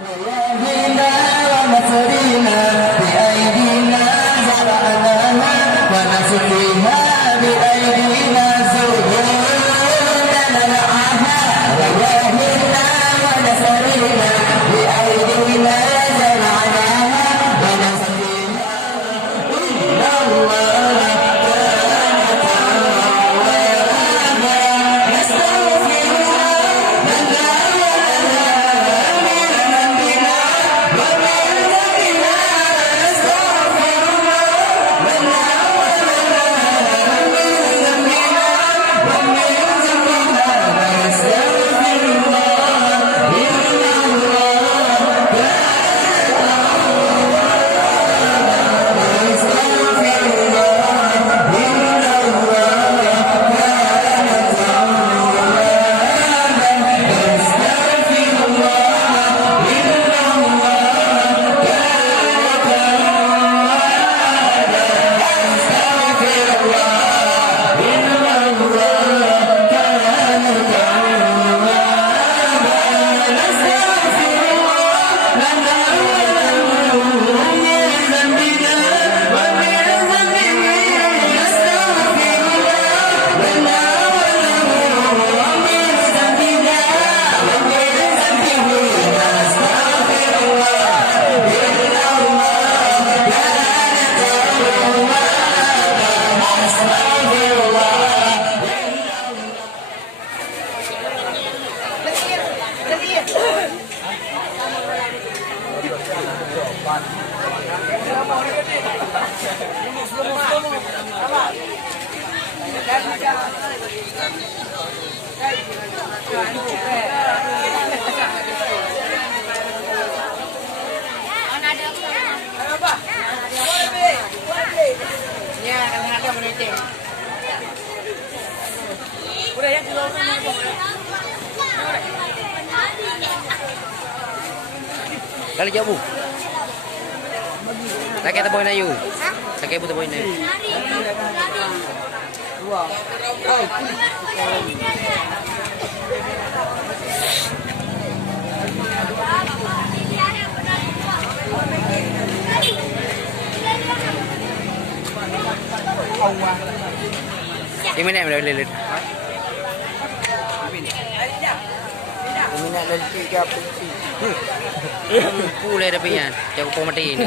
ويهدينا ونصرنا بأيدينا زرعناها ونسقيها بأيدينا زهورا نرعاها ويهدينا ونصرنا بأيدينا زرعناها ونسقيها إن الله Lagi jauh bu. Lagi kita bawa nayu. Lagi kita bawa nayu. Di mana yang boleh? Minat dan tiga putih. Pulai dah punya. Jangan kau mati.